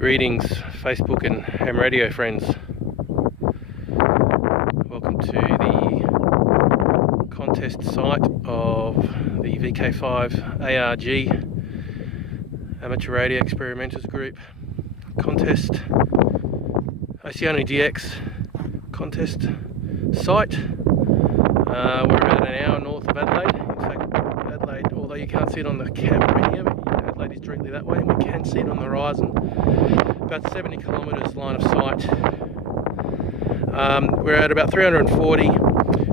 Greetings, Facebook and ham radio friends. Welcome to the contest site of the VK5ARG Amateur Radio Experimenters Group contest, Oceania DX contest site. We're about an hour north of Adelaide. In fact, Adelaide, although you can't see it on the camera here, Adelaide is directly that way, and we can see it on the horizon. About 70 kilometres line of sight. We're at about 340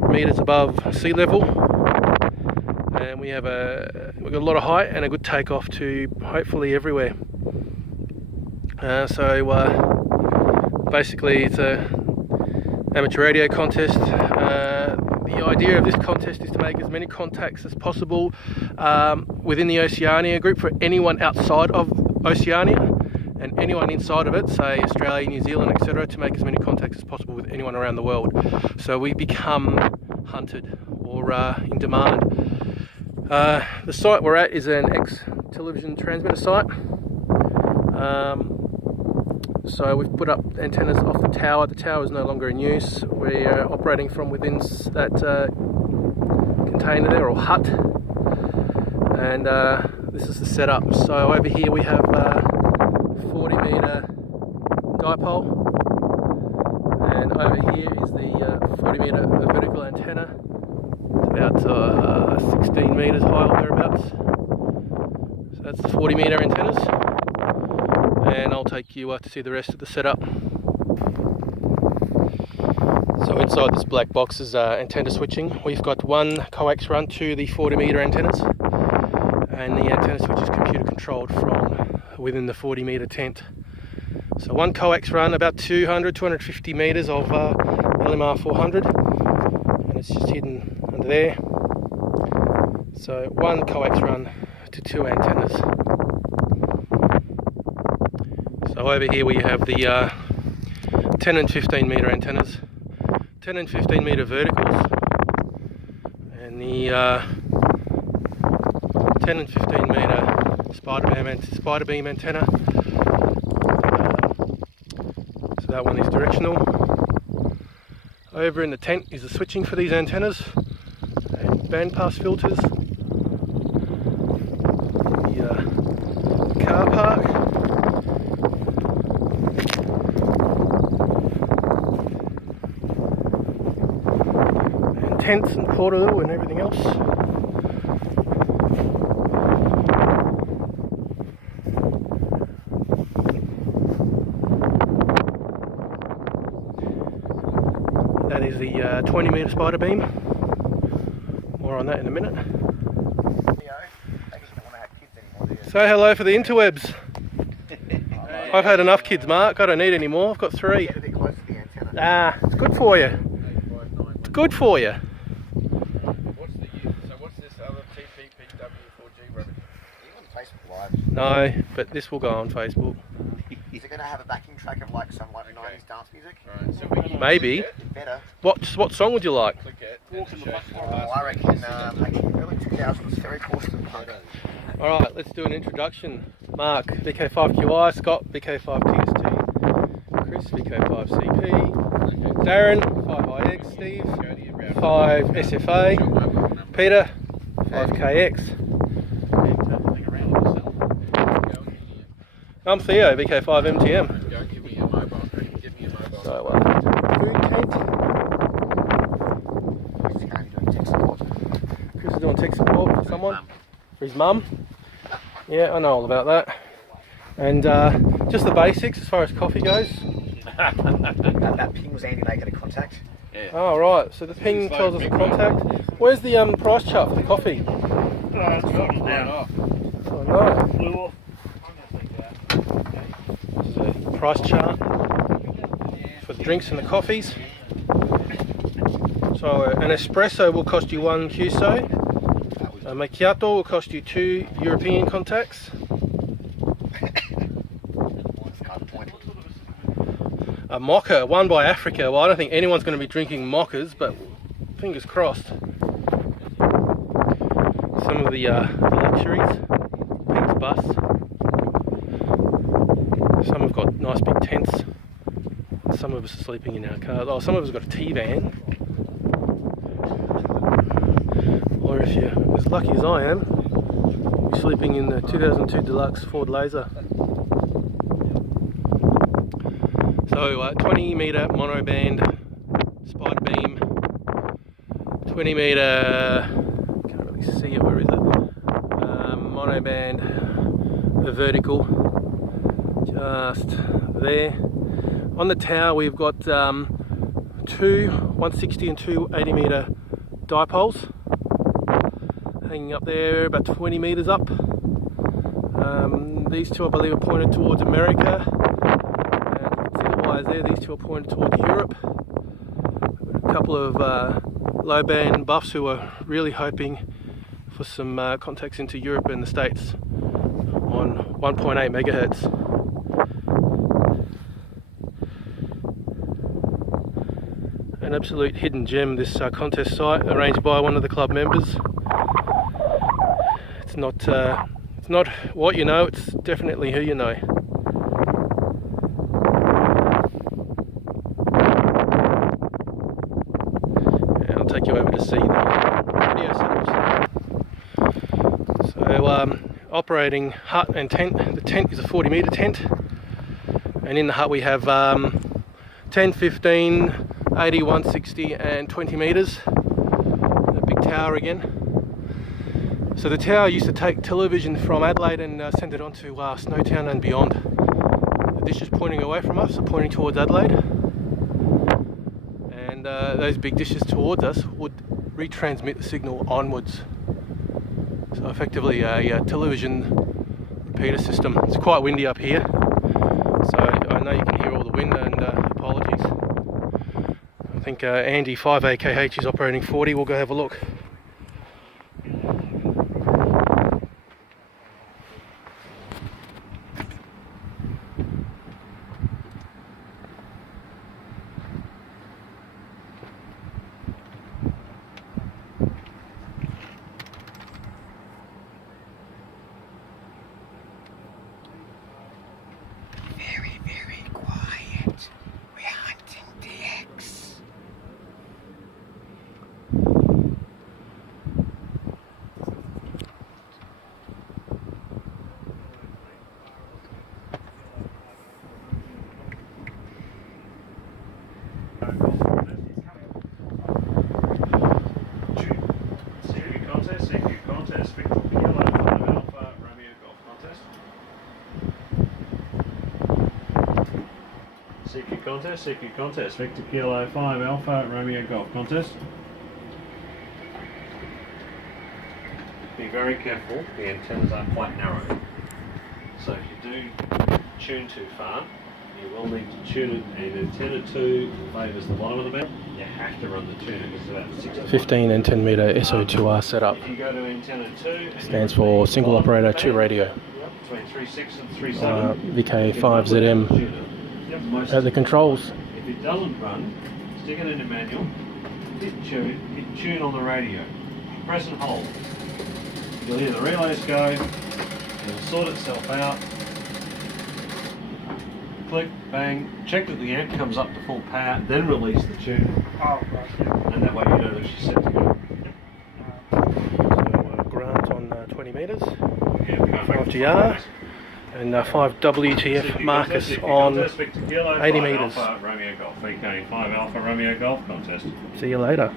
metres above sea level, and we've got a lot of height and a good takeoff to hopefully everywhere. Basically it's a amateur radio contest. The idea of this contest is to make as many contacts as possible within the Oceania group for anyone outside of Oceania, and anyone inside of it, say Australia, New Zealand, etc., to make as many contacts as possible with anyone around the world. So we become hunted or in demand. The site we're at is an ex-television transmitter site. So we've put up antennas off the tower. The tower is no longer in use. We're operating from within that container there, or hut. And this is the setup. So over here we have 40 metre dipole, and over here is the 40 metre vertical antenna. It's about 16 metres high or thereabouts. So that's the 40 metre antennas, and I'll take you to see the rest of the setup. So inside this black box is antenna switching. We've got one coax run to the 40 metre antennas, and the antenna switch is computer controlled from within the 40 metre tent. So one coax run, about 250 metres of LMR 400, and it's just hidden under there. So one coax run to two antennas. So over here we have the 10 and 15 metre antennas, 10 and 15 metre verticals, and the 10 and 15 metre spider beam antenna. So that one is directional. Over in the tent is the switching for these antennas and bandpass filters. The car park. And tents and portaloo and everything else. That is the 20 metre spider beam. More on that in a minute. Say hello for the interwebs. I've had enough kids, Mark. I don't need any more. I've got 3. It's good for you. It's good for you. What's this other TPPW4G rubbish? Are you on Facebook Live? No, but this will go on Facebook. Is it going to have a backing track of like some 90s dance music? Right, so we can Maybe. Better. What song would you like? click it. I reckon early 2000s Ferry Courses and Punk. Alright, let's do an introduction. Mark, VK5QI, Scott, VK5TST, Chris, VK5CP, Darren, 5IX, Steve, 5SFA, Peter, 5KX. I'm Theo, VK5MTM. Go give me your mobile. Give me your mobile. So, food tent. Chris is doing tech support for someone. For his mum. Yeah, I know all about that. And just the basics as far as coffee goes. That ping was Andy making a contact. Yeah. Oh, right. So the ping tells us a contact. Where's the price chart for the coffee? It's gone now. Oh, no. Blew off. This is a price chart for the drinks and the coffees. So an espresso will cost you 1 QSO. A macchiato will cost you 2 European contacts. A mocha, one by Africa. Well, I don't think anyone's going to be drinking mochas, but fingers crossed. Some of the luxuries. Pink's bus. Some have got nice big tents. Some of us are sleeping in our cars. Oh, some of us got a T-van. Or if you're as lucky as I am, you're sleeping in the 2002 Deluxe Ford Laser. So 20 metre monoband spider beam, 20 metre, can't really see it, where is it? Monoband vertical, just there. On the tower we've got two 160 and two 80 metre dipoles hanging up there, about 20 metres up. These two I believe are pointed towards America. See the wires there, these two are pointed towards Europe. A couple of low band buffs who are really hoping for some contacts into Europe and the States on 1.8 megahertz. An absolute hidden gem, this contest site, arranged by one of the club members. It's not what you know, it's definitely who you know. And I'll take you over to see the radio setups. So operating hut and tent. The tent is a 40 metre tent, and in the hut we have 10, 15, 80, 160 and 20 metres. A big tower again. So the tower used to take television from Adelaide and send it on to Snowtown and beyond. The dishes pointing away from us are pointing towards Adelaide, and those big dishes towards us would retransmit the signal onwards. So effectively a television repeater system. It's quite windy up here, so I know you can hear all the wind, and apologies. I think Andy 5AKH is operating 40. We'll go have a look. Very, very quiet. We're hunting DX. CQ contest, Victor Kilo 5 Alpha Romeo Golf contest. CQ contest, Victor Kilo 5 Alpha Romeo Golf contest. Be very careful, the antennas are quite narrow. So if you do tune too far, you will need to tune it, and antenna 2 favours the bottom of the band. You have to run the tuner, it's about 60. 15 and 10 metre SO2R setup. If you go to antenna 2, Stands for single operator 2 radio. Between 3.6 and 3.7. VK5ZM at the controls. If it doesn't run, stick it in the manual, hit tune on the radio, press and hold. You'll hear the relays go, it'll sort itself out. Click, bang, check that the amp comes up to full power, then release the tune. Oh, right, yeah. And that way you know that she's set to go. So, grant on 20 metres, Yeah, we go 5GR, and 5 WTF Marcus on 80 metres. Romeo Golf, VK5 Alpha Romeo Golf contest. See you later.